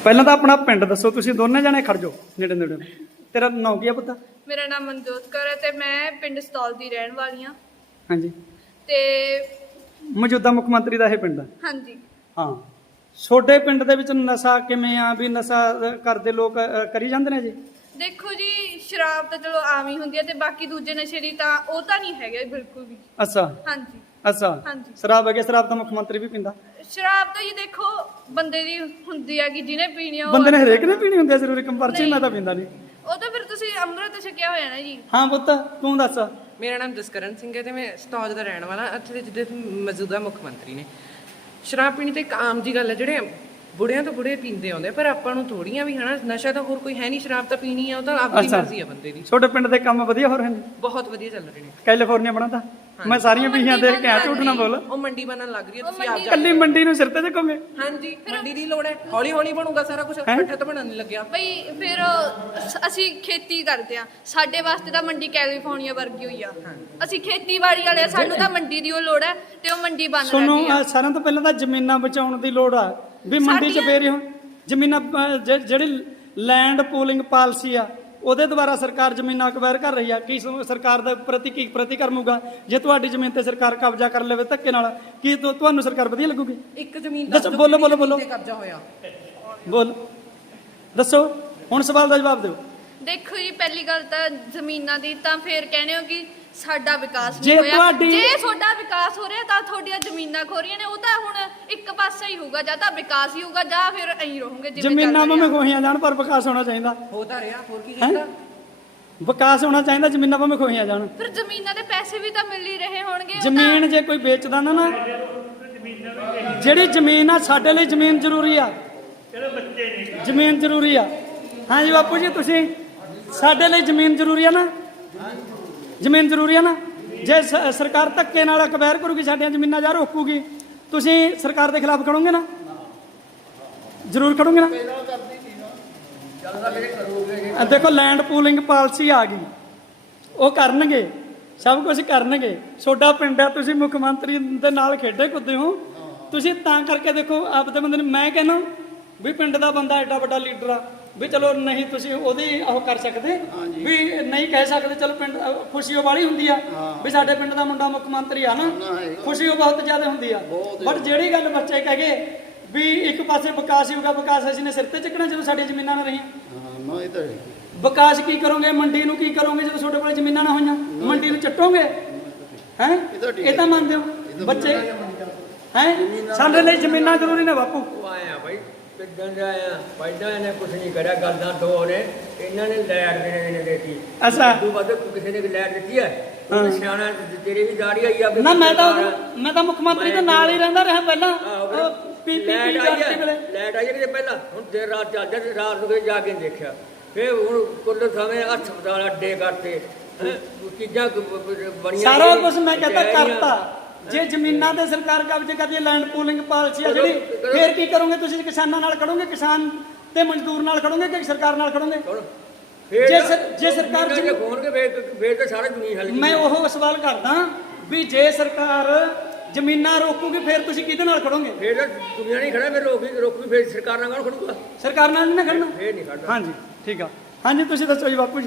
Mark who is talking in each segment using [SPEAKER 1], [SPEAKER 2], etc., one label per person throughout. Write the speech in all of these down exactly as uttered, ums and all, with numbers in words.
[SPEAKER 1] ਪਹਿਲਾਂ ਤਾਂ ਆਪਣਾ ਪਿੰਡ ਦੱਸੋ, ਤੁਸੀਂ ਦੋਨੇ ਜਣੇ ਖੜ ਜਾਓ ਨੇੜੇ ਨੇੜੇ। ਤੇਰਾ ਨਾਂ ਕੀ ਆ ਪੁੱਤ?
[SPEAKER 2] ਮੇਰਾ ਨਾਮ ਮਨਜੋਤ ਕੌਰ ਹੈ ਤੇ ਮੈਂ ਪਿੰਡ ਸਤੌਲ ਦੀ ਰਹਿਣ ਵਾਲੀ ਹਾਂ।
[SPEAKER 1] ਹਾਂਜੀ।
[SPEAKER 2] ਤੇ
[SPEAKER 1] ਮੌਜੂਦਾ ਮੁੱਖ ਮੰਤਰੀ ਦਾ ਇਹ ਪਿੰਡ ਆ?
[SPEAKER 2] ਹਾਂਜੀ।
[SPEAKER 1] ਹਾਂ। ਤੁਹਾਡੇ ਪਿੰਡ ਦੇ ਵਿੱਚ ਨਸ਼ਾ ਕਿਵੇਂ ਆ, ਵੀ ਨਸ਼ਾ ਕਰਦੇ ਲੋਕ ਅ, ਕਰੀ ਜਾਂਦੇ ਨੇ ਜੀ?
[SPEAKER 2] ਦੇਖੋ ਜੀ, ਸ਼ਰਾਬ ਤਾਂ ਚਲੋ ਆਮ ਹੀ ਹੁੰਦੀ ਹੈ ਤੇ ਬਾਕੀ ਦੂਜੇ ਨਸ਼ੇ ਦੀ ਤਾਂ ਉਹ ਤਾਂ ਨਹੀਂ ਹੈਗੇ ਬਿਲਕੁਲ ਵੀ।
[SPEAKER 1] ਅੱਛਾ
[SPEAKER 2] ਹਾਂਜੀ
[SPEAKER 1] ਅੱਛਾ।
[SPEAKER 2] ਹਾਂਜੀ।
[SPEAKER 1] ਸ਼ਰਾਬ ਹੈਗੀ? ਸ਼ਰਾਬ ਤਾਂ ਮੁੱਖ ਮੰਤਰੀ ਵੀ ਪੀਂਦਾ।
[SPEAKER 2] ਸ਼ਰਾਬ ਤਾਂ ਜੀ ਦੇਖੋ ਬੰਦੇ ਦੀ ਹੁੰਦੀ ਹੈ ਕਿ ਜਿਹਨੇ ਪੀਣੀ ਆ ਉਹ
[SPEAKER 1] ਬੰਦੇ ਨੇ ਹਰੇਕ ਨੇ ਪੀਣੀ ਹੁੰਦੀ ਆ ਜ਼ਰੂਰੀ ਕੰਪਰਚੀ? ਮੈਂ ਤਾਂ ਪੀਂਦਾ ਨਹੀਂ।
[SPEAKER 2] ਉਹ ਤਾਂ ਫਿਰ ਤੁਸੀਂ ਅੰਮ੍ਰਿਤ ਛਕਿਆ ਹੋਇਆ ਨਾ ਜੀ।
[SPEAKER 1] ਹਾਂ ਪੁੱਤ ਤੂੰ ਦੱਸ।
[SPEAKER 3] ਮੇਰਾ ਨਾਮ ਜਸਕਰਨ ਸਿੰਘ ਹੈ ਤੇ ਮੈਂ ਸਤੌਜ ਦਾ ਰਹਿਣ ਵਾਲਾ। ਇੱਥੇ ਦੇ ਜਿਹੜੇ ਮੌਜੂਦਾ ਮੁੱਖ ਮੰਤਰੀ ਨੇ, ਸ਼ਰਾਬ ਪੀਣੀ ਤਾਂ ਇੱਕ ਆਮ ਜੀ ਗੱਲ ਹੈ, ਜਿਹੜੇ ਬੁੜਿਆਂ ਤੋਂ ਬੁੜੇ ਪੀਂਦੇ ਆਉਂਦੇ, ਪਰ ਆਪਾਂ ਨੂੰ ਥੋੜੀਆਂ ਵੀ ਹਨਾ, ਨਸ਼ਾ ਤਾਂ ਹੋਰ ਕੋਈ ਹੈ ਨਹੀਂ, ਸ਼ਰਾਬ ਤਾਂ ਪੀਣੀ ਆ, ਉਹ ਤਾਂ ਆਪਣੀ ਮਰਜ਼ੀ ਆ ਬੰਦੇ ਦੀ।
[SPEAKER 1] ਤੁਹਾਡੇ ਪਿੰਡ ਦੇ ਕੰਮ ਵਧੀਆ ਹੋ ਰਹੇ ਨੇ?
[SPEAKER 3] ਬਹੁਤ ਵਧੀਆ ਚੱਲ ਰਹੇ ਨੇ।
[SPEAKER 1] ਕੈਲੀਫੋਰਨੀਆ ਬਣਦਾ? ਮੈਂ ਸਾਰੀਆਂ ਪੀੜੀਆਂ ਦੇਖ ਕੇ ਆ, ਝੂਠ ਨਾ ਬੋਲ।
[SPEAKER 3] ਉਹ ਮੰਡੀ ਬਣਨ ਲੱਗ ਰਹੀ ਹੈ, ਤੁਸੀਂ ਆਪ ਜਾ
[SPEAKER 1] ਕੱਲੀ ਮੰਡੀ ਨੂੰ ਸਿਰ ਤੇ ਚੱਕੋਗੇ?
[SPEAKER 3] ਹਾਂਜੀ, ਮੰਡੀ ਦੀ ਲੋੜ ਹੈ, ਹੌਲੀ ਹੌਲੀ ਬਣੂਗਾ ਸਾਰਾ ਕੁਝ, ਇਕੱਠੇ ਤਾਂ ਬਣਨ ਨਹੀਂ ਲੱਗਿਆ
[SPEAKER 2] ਬਈ। ਫਿਰ ਸ- ਅਸੀਂ ਖੇਤੀ ਕਰਦੇ ਆ, ਸਾਡੇ ਵਾਸਤੇ ਤਾਂ ਮੰਡੀ ਕੈਲੀਫੋਰਨੀਆ ਵਰਗੀ ਹੋਈ ਆ। ਅਸੀਂ ਖੇਤੀਬਾੜੀ ਵਾਲੇ ਆ, ਸਾਨੂੰ ਤਾਂ ਮੰਡੀ ਦੀ ਉਹ ਲੋੜ ਹੈ ਤੇ ਉਹ ਮੰਡੀ ਬਣ ਰਹੀ
[SPEAKER 1] ਤੁਹਾਨੂੰ
[SPEAKER 2] ਆ।
[SPEAKER 1] ਅ, ਸਾਰਿਆਂ ਤੋਂ ਪਹਿਲਾਂ ਤਾਂ ਜ਼ਮੀਨਾਂ ਬਚਾਉਣ ਦੀ ਲੋੜ ਆ, ਵੀ ਮੰਡੀ 'ਚ ਫੇਰ ਹੋ ਜ਼ਮੀਨਾਂ ਅ, ਜ- ਜਿਹੜੀ ਲੈਂਡ ਪੂਲਿੰਗ ਪਾਲਿਸੀ ਆ ਉਹਦੇ ਦੁਆਰਾ ਸਰਕਾਰ ਜ਼ਮੀਨਾਂ ਅਕਵਾਇਰ ਕਰ ਰਹੀ ਆ। ਕੀ ਸ- ਸਰਕਾਰ ਦਾ ਪ੍ਰਤੀ ਕੀ ਪ੍ਰਤੀਕਰਮ ਹੋਊਗਾ ਜੇ ਤੁਹਾਡੀ ਜ਼ਮੀਨ ਤੇ ਸਰਕਾਰ ਕਬਜ਼ਾ ਕਰ ਲਵੇ ਧੱਕੇ ਨਾਲ? ਕੀ ਤੁ- ਤੁਹਾਨੂੰ ਸਰਕਾਰ ਵਧੀਆ ਲੱਗੂਗੀ?
[SPEAKER 3] ਇੱਕ ਜ਼ਮੀਨ
[SPEAKER 1] ਦੱਸੋ, ਬੋਲੋ ਬੋਲੋ ਬੋਲੋ
[SPEAKER 3] ਤੇ ਕਬਜ਼ਾ ਹੋਇਆ,
[SPEAKER 1] ਬੋਲ ਦੱਸੋ ਹੁਣ ਸਵਾਲ ਦਾ ਜਵਾਬ ਦਿਓ।
[SPEAKER 2] ਦੇਖੋ ਜੀ, ਪਹਿਲੀ ਗੱਲ ਤਾਂ ਜ਼ਮੀਨਾਂ ਦੀ ਤਾਂ ਫੇਰ ਕਹਿੰਦੇ ਹੋ ਕਿ ਸਾਡਾ ਵਿਕਾਸ
[SPEAKER 1] ਜੇ
[SPEAKER 2] ਨਹੀਂ ਹੋਇਆ।
[SPEAKER 1] ਤੁਹਾਡੀ-
[SPEAKER 2] ਜੇ ਤੁਹਾਡਾ ਵਿਕਾਸ ਹੋ ਰਿਹਾ ਤਾਂ ਤੁਹਾਡੀਆਂ ਜ਼ਮੀਨਾਂ ਖੋ ਰਹੀਆਂ ਨੇ। ਉਹ ਤਾਂ ਹੁਣ ਇੱਕ ਪਾਸੇ ਹੀ ਹੋਊਗਾ, ਜਾਂ ਤਾਂ ਵਿਕਾਸ ਹੀ ਹੋਊਗਾ ਜਾਂ ਫਿਰ ਐਂ ਰਹੋਗੇ ਜਿਵੇਂ ਚੱਲ
[SPEAKER 1] ਜ਼ਮੀਨਾਂ
[SPEAKER 2] ਰਿਹਾ।
[SPEAKER 1] ਭਾਵੇਂ ਖੋਹੀਆਂ ਜਾਣ ਪਰ ਵਿਕਾਸ ਹੋਣਾ ਚਾਹੀਦਾ।
[SPEAKER 3] ਹੋ ਤਾਂ ਰਿਹਾ, ਹੋਰ ਕੀ
[SPEAKER 1] ਹੈਂ?
[SPEAKER 3] ਕਹਿੰਦਾ?
[SPEAKER 1] ਵਿਕਾਸ ਹੋਣਾ ਚਾਹੀਦਾ, ਜ਼ਮੀਨਾਂ ਭਾਵੇਂ ਖੋਹੀਆਂ ਜਾਣ।
[SPEAKER 2] ਫਿਰ ਜ਼ਮੀਨਾਂ ਦੇ ਪੈਸੇ ਵੀ ਤਾਂ ਮਿਲ ਹੀ ਰਹੇ ਹੋਣਗੇ। ਉਹ ਤਾਂ-
[SPEAKER 1] ਜ਼ਮੀਨ ਜੇ ਕੋਈ ਵੇਚਦਾ ਨਾ ਨਾ, ਜਿਹੜੀ ਜ਼ਮੀਨ ਆ ਸਾਡੇ ਲਈ ਜ਼ਮੀਨ ਜ਼ਰੂਰੀ ਆ, ਜ਼ਮੀਨ ਜ਼ਰੂਰੀ ਆ। ਹਾਂਜੀ ਬਾਪੂ ਜੀ, ਤੁਸੀਂ ਸਾਡੇ ਲਈ ਜ਼ਮੀਨ ਜ਼ਰੂਰੀ ਆ ਨਾ? ਜ਼ਮੀਨ ਜ਼ਰੂਰੀ ਆ ਨਾ? ਜੇ ਸ- ਸਰਕਾਰ ਧੱਕੇ ਨਾਲ ਅਕਵਾਇਰ ਕਰੂਗੀ ਸਾਡੀਆਂ ਜ਼ਮੀਨਾਂ ਜਾਂ ਰੋਕੂਗੀ, ਤੁਸੀਂ ਸਰਕਾਰ ਦੇ ਖਿਲਾਫ ਖੜੋਗੇ ਨਾ? ਜ਼ਰੂਰ ਖੜੋਗੇ ਨਾ? ਅ ਦੇਖੋ, ਲੈਂਡ ਪੂਲਿੰਗ ਪਾਲਿਸੀ ਆ ਗਈ, ਉਹ ਕਰਨਗੇ, ਸਭ ਕੁਝ ਕਰਨਗੇ। ਤੁਹਾਡਾ ਪਿੰਡ ਆ, ਤੁਸੀਂ ਮੁੱਖ ਮੰਤਰੀ ਦੇ ਨਾਲ ਖੇਡੇ ਕੁੱਦੇ ਹੋ, ਤੁਸੀਂ ਤਾਂ ਕਰਕੇ ਦੇਖੋ ਆਪਦੇ ਬੰਦੇ ਨੂੰ। ਮੈਂ ਕਹਿੰਦਾ ਵੀ ਪਿੰਡ ਦਾ ਬੰਦਾ ਐਡਾ ਵੱਡਾ ਲੀਡਰ ਆ, ਵੀ ਚਲੋ ਨਹੀਂ ਤੁਸੀਂ ਉਹਦੀ ਉਹ ਕਰ ਸਕਦੇ, ਵੀ ਨਹੀਂ ਕਹਿ ਸਕਦੇ, ਚਲੋ ਪਿੰਡ ਅ, ਖੁਸ਼ੀ ਉਹ ਵਾਲੀ ਹੁੰਦੀ ਆ ਵੀ ਸਾਡੇ ਪਿੰਡ ਦਾ ਮੁੰਡਾ ਮੁੱਖ ਮੰਤਰੀ ਆ ਨਾ, ਖੁਸ਼ੀ ਉਹ ਬਹੁਤ ਜ਼ਿਆਦਾ ਹੁੰਦੀ ਆ। ਬਟ ਜਿਹੜੀ ਗੱਲ ਬੱਚੇ ਕਹਿ ਗਏ ਵੀ ਇੱਕ ਪਾਸੇ ਵਿਕਾਸ ਹੀ ਹੋਗਾ, ਵਿਕਾਸ ਅਸੀਂ ਨੇ ਸਿਰ ਤੇ ਚੱਕਣਾ ਜਦੋਂ ਸਾਡੀਆਂ ਜ਼ਮੀਨਾਂ ਨਾ ਰਹੀਆਂ। ਵਿਕਾਸ ਕੀ ਕਰੋਗੇ? ਮੰਡੀ ਨੂੰ ਕੀ ਕਰੋਗੇ ਜਦੋਂ ਤੁਹਾਡੇ ਕੋਲ ਜ਼ਮੀਨਾਂ ਨਾ ਹੋਈਆਂ? ਮੰਡੀ ਨੂੰ ਚੱਟੋਗੇ? ਹੈ ਇਹ ਤਾਂ ਮੰਨਦੇ ਹੋ ਬੱਚੇ? ਹੈ ਸਾਡੇ ਲਈ ਜ਼ਮੀਨਾਂ ਜ਼ਰੂਰੀ ਨੇ ਬਾਪੂ।
[SPEAKER 4] ਆਇਆ ਭਾਈ ਕਿੱਦਣ ਦਾ ਆਇਆ, ਪਹਿਲਾਂ ਇਹਨੇ ਕੁਛ ਨਹੀਂ ਕਰਿਆ, ਗੱਲਾਂ ਦੋ ਨੇ, ਇਹਨਾਂ ਨੇ ਲੈਟ ਦੇਣੇ ਨੇ ਦੇਤੀ।
[SPEAKER 1] ਅੱਛਾ।
[SPEAKER 4] ਤੂੰ ਵੱਧ ਕਿਸੇ ਨੇ ਲੈਟ ਦਿੱਤੀ ਹੈ? ਤੂੰ ਸਿਆਣਾ, ਤੇਰੀ ਵੀ ਦਾੜੀ ਆਈ ਆ।
[SPEAKER 1] ਨਾ ਮੈਂ ਤਾਂ ਮੈਂ ਤਾਂ ਮੁੱਖ ਮੰਤਰੀ ਦੇ ਨਾਲ ਹੀ ਰਹਿੰਦਾ ਰਿਹਾ ਪਹਿਲਾਂ।
[SPEAKER 4] ਆਹੋ,
[SPEAKER 1] ਪੀ ਪੀ
[SPEAKER 4] ਲੈਟ
[SPEAKER 1] ਪੀ
[SPEAKER 4] ਆਈ
[SPEAKER 1] ਜਾਂਦੀ
[SPEAKER 4] ਹੈ,
[SPEAKER 1] ਵੇਲੇ
[SPEAKER 4] ਲੈਟ ਆਈ ਹੈ ਕਿਤੇ ਪਹਿਲਾਂ, ਹੁਣ ਦੇਰ ਰਾਤ ਚੱਲਦਾ ਤੇ ਰਾਤ ਨੂੰ ਜਾ ਕੇ ਦੇਖਿਆ, ਫੇਰ ਹੁਣ ਕੁੱਲ ਸਮੇਂ ਹਸਪਤਾਲ ਅੱਡੇ ਕਰਤੇ, ਹੈਂ, ਚੀਜ਼ਾਂ ਕ- ਬ- ਬਣੀਆਂ
[SPEAKER 1] ਸਾਰਾ
[SPEAKER 4] ਨੇ,
[SPEAKER 1] ਕੁਝ ਮੈਂ ਕਹਿੰਦਾ
[SPEAKER 4] ਕਚਹਿਰੀਆਂ।
[SPEAKER 1] ਕਰਤਾ। ਜੇ ਜ਼ਮੀਨਾਂ ਤੇ ਸਰਕਾਰ ਕਬਜ਼ੇ ਕਰਦੀ ਹੈ, ਲੈਂਡ ਪੂਲਿੰਗ ਪਾਲਿਸੀ ਆ ਜਿਹੜੀ, ਫੇਰ ਕੀ ਕਰੋਗੇ ਤੁਸੀਂ? ਕਿਸਾਨਾਂ ਨਾਲ ਖੜੋਗੇ, ਕਿਸਾਨ ਤੇ ਮਜ਼ਦੂਰ ਨਾਲ ਖੜੋਗੇ ਕਿ ਸਰਕਾਰ ਨਾਲ ਖੜੋਗੇ?
[SPEAKER 4] ਹੁਣ ਫੇਰ
[SPEAKER 1] ਜੇ ਸਰ- ਜੇ ਸਰਕਾਰ
[SPEAKER 4] ਜ਼ਮੀਨਾਂ ਜੇ ਖੋਣਗੇ ਫੇਰ ਫੇਰ ਤਾਂ ਸਾਰੀ ਦੁਨੀਆ ਹੱਲ ਗਈ।
[SPEAKER 1] ਮੈਂ ਉਹ ਸਵਾਲ ਕਰਦਾ ਵੀ ਜੇ ਸਰਕਾਰ ਜ਼ਮੀਨਾਂ ਰੋਕੂਗੀ ਫੇਰ ਤੁਸੀਂ ਕਿਹਦੇ ਨਾਲ ਖੜੋਗੇ?
[SPEAKER 4] ਫੇਰ ਤਾਂ ਦੁਨੀਆ ਨਹੀਂ ਖੜਾ, ਫੇਰ ਰੋਕੀ ਰੋਕੀ ਫੇਰ ਸਰਕਾਰ ਨਾਲ ਕੌਣ ਖੜੂਗਾ?
[SPEAKER 1] ਸਰਕਾਰ ਨਾਲ ਨਹੀਂ ਨਾ ਖੜਨਾ?
[SPEAKER 4] ਫੇਰ ਨਹੀਂ ਖੜਦਾ।
[SPEAKER 1] ਹਾਂਜੀ ਠੀਕ ਆ। ਹਾਂਜੀ ਤੁਸੀਂ ਦੱਸੋ ਜੀ ਬਾਪੂ ਜੀ।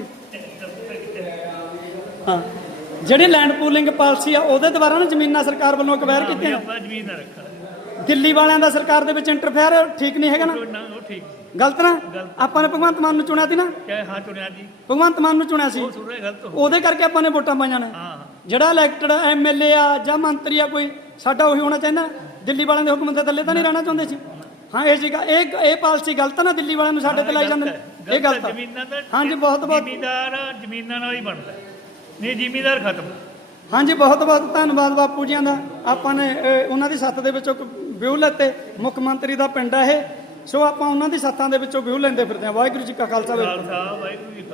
[SPEAKER 1] ਹਾਂ, ਜਿਹੜੀ ਲੈਂਡ ਪੂਲਿੰਗ ਪਾਲਿਸੀ ਆ ਉਹਦੇ ਦੁਆਰਾ ਨਾ ਜ਼ਮੀਨਾਂ ਸਰਕਾਰ ਵੱਲੋਂ ਅਕਵਾਇਰ ਕੀਤੀਆਂ ਨੇ।
[SPEAKER 5] ਆਪਾਂ ਜ਼ਮੀਨ ਨਾ ਰੱਖਾਂ,
[SPEAKER 1] ਦਿੱਲੀ ਵਾਲਿਆਂ ਦਾ ਸਰਕਾਰ ਦੇ ਵਿੱਚ ਇੰਟਰਫੇਅਰ ਠੀਕ ਨਹੀਂ ਹੈਗਾ ਨਾ?
[SPEAKER 5] ਨਾ ਉਹ ਠੀਕ
[SPEAKER 1] ਗਲਤ ਨਾ? ਆਪਾਂ ਨੇ ਭਗਵੰਤ ਮਾਨ ਨੂੰ ਚੁਣਿਆ ਸੀ ਨਾ?
[SPEAKER 5] ਕਿਆ ਹਾਂ ਚੁਣਿਆ ਜੀ,
[SPEAKER 1] ਭਗਵੰਤ ਮਾਨ ਨੂੰ ਚੁਣਿਆ ਸੀ,
[SPEAKER 5] ਉਹ ਸੁਣ ਰਹੇ ਗਲਤ ਹੋ।
[SPEAKER 1] ਉਹਦੇ ਕਰਕੇ ਆਪਾਂ ਨੇ ਵੋਟਾਂ ਪਾਈਆਂ ਨੇ।
[SPEAKER 5] ਹਾਂ
[SPEAKER 1] ਜਿਹੜਾ ਇਲੈਕਟਡ ਐਮਐਲਏ ਆ ਜਾਂ ਮੰਤਰੀ ਆ ਕੋਈ, ਸਾਡਾ ਉਹੀ ਹੋਣਾ ਚਾਹੀਦਾ। ਦਿੱਲੀ ਵਾਲਿਆਂ ਦੇ ਹੁਕਮ ਦੇ ਥੱਲੇ ਤਾਂ ਨਹੀਂ ਰਹਿਣਾ ਚਾਹੁੰਦੇ ਸੀ। ਹਾਂ ਇਹ ਜਗ੍ਹਾ ਇਹ ਇਹ ਪਾਲਿਸੀ ਗਲਤ ਆ ਨਾ, ਦਿੱਲੀ ਵਾਲਿਆਂ ਨੂੰ ਸਾਡੇ ਤੇ ਲਾਈ ਜਾਂਦੇ ਨੇ, ਇਹ ਗਲਤ ਆ।
[SPEAKER 5] ਜ਼ਮੀਨਾਂ ਤਾਂ
[SPEAKER 1] ਹਾਂਜੀ ਬਹੁਤ ਬਹੁਤ
[SPEAKER 5] ਜ਼ਿਮੀਦਾਰ ਜ਼ਮੀਨਾਂ ਨਾਲ ਹੀ ਬਣਦਾ, ਨਹੀਂ ਜ਼ਿਮੀਦਾਰ ਖਤਮ।
[SPEAKER 1] ਹਾਂਜੀ ਬਹੁਤ ਬਹੁਤ ਧੰਨਵਾਦ ਬਾਪੂ ਜੀਆਂ ਦਾ। ਆਪਾਂ ਨੇ ਅਹ, ਉਹਨਾਂ ਦੀ ਸੱਥ ਦੇ ਵਿੱਚੋਂ ਵਿਊ ਲੈਤੇ। ਮੁੱਖ ਮੰਤਰੀ ਦਾ ਪਿੰਡ ਆ ਇਹ, ਸੋ ਆਪਾਂ ਉਹਨਾਂ ਦੀ ਸੱਥਾਂ ਦੇ ਵਿੱਚੋਂ ਵਿਊ ਲੈਂਦੇ ਫਿਰਦੇ ਹਾਂ। ਵਾਹਿਗੁਰੂ ਜੀ ਕਾ ਖਾਲਸਾ।
[SPEAKER 5] ਖਾਲਸਾ ਵਾਹਿਗੁਰੂ ਜੀ।